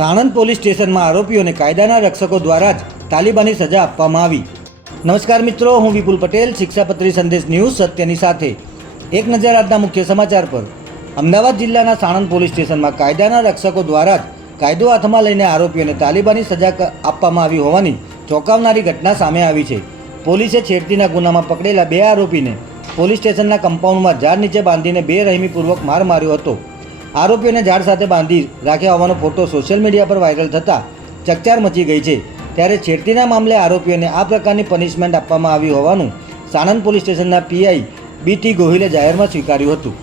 Sanand police સ્ટેશનમાં આરોપીઓને કાયદાના રક્ષકો દ્વારા જ તાલિબાની સજા આપવામાં આવી। નમસ્કાર મિત્રો, હું વિપુલ પટેલ, શિક્ષાપત્રી સંદેશ ન્યૂઝ સત્યની સાથે। એક નજર આજના મુખ્ય સમાચાર પર। અમદાવાદ જિલ્લાના સાણંદ પોલીસ સ્ટેશનમાં કાયદાના રક્ષકો દ્વારા જ કાયદો હાથમાં લઈને આરોપીઓને તાલિબાની સજા આપવામાં આવી હોવાની ચોંકાવનારી ઘટના સામે આવી છે। પોલીસે છેડતીના ગુનામાં પકડેલા 2 આરોપીને પોલીસ સ્ટેશનના કમ્પાઉન્ડમાં ઝાડ નીચે બાંધીને બેરહેમીપૂર્વક માર માર્યો હતો। આરોપીઓને ઝાડ સાથે બાંધી રાખ્યા હોવાનો ફોટો સોશિયલ મીડિયા પર વાયરલ થતાં ચકચાર મચી ગઈ છે। ત્યારે છેડતીના મામલે આરોપીઓને આ પ્રકારની પનિશમેન્ટ આપવામાં આવી હોવાનું સાણંદ પોલીસ સ્ટેશનના પીઆઈ બીટી ગોહિલે જાહેરમાં સ્વીકાર્યું હતું।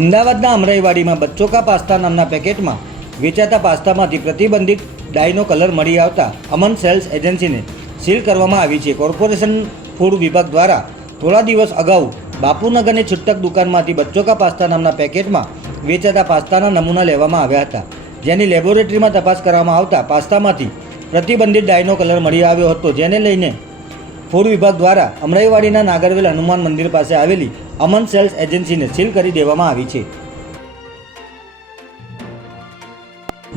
અમદાવાદના અમરાઈવાડીમાં બચ્ચો કા પાસ્તા નામના પેકેટમાં વેચાતા પાસ્તામાંથી પ્રતિબંધિત ડાયનો કલર મળી આવતા અમન સેલ્સ એજન્સીને સીલ કરવામાં આવી છે। કોર્પોરેશન ફૂડ વિભાગ દ્વારા થોડા દિવસ અગાઉ બાપુનગરની છૂટક દુકાનમાંથી બચ્ચો કા પાસ્તા નામના પેકેટમાં વેચાતા પાસ્તાના નમૂના લેવામાં આવ્યા હતા, જેની લેબોરેટરીમાં તપાસ કરવામાં આવતા પાસ્તામાંથી પ્રતિબંધિત ડાયનો કલર મળી આવ્યો હતો, જેને લઈને ફૂડ વિભાગ દ્વારા અમરાઈવાડીના નાગરવેલ હનુમાન મંદિર પાસે આવેલી અમન સેલ્સ એજન્સીને સીલ કરી દેવામાં આવી છે।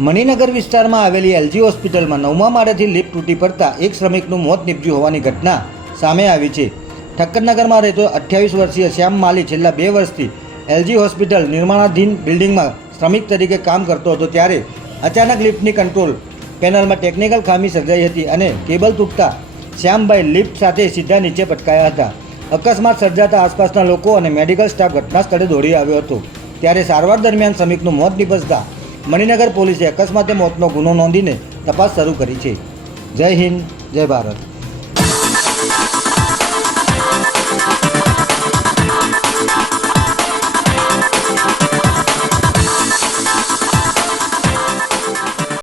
મણિનગર વિસ્તારમાં આવેલી એલજી હોસ્પિટલમાં 9મા માળેથી લિફ્ટ તૂટી પડતા એક શ્રમિકનું મોત નીપજ્યું હોવાની ઘટના સામે આવી છે। ઠક્કરનગરમાં રહેતો 28 વર્ષીય શ્યામ માલી છેલ્લા 2 વર્ષથી એલજી હોસ્પિટલ નિર્માણાધીન બિલ્ડિંગમાં શ્રમિક તરીકે કામ કરતો હતો, ત્યારે અચાનક લિફ્ટની કંટ્રોલ પેનલમાં ટેકનિકલ ખામી સર્જાઈ હતી અને કેબલ તૂટતા શ્યામભાઈ લિફ્ટ સાથે સીધા નીચે પટકાયા હતા। અકસ્માત સર્જાતા આસપાસના લોકો અને મેડિકલ સ્ટાફ ઘટના સ્થળે દોડી આવ્યો હતો, ત્યારે સારવાર દરમિયાન શ્રમિકનું મોત નિપજતા મણિનગર પોલીસે અકસ્માતે મોતનો ગુનો નોંધીને તપાસ શરૂ કરી છે। જય હિન્દ, જય ભારત।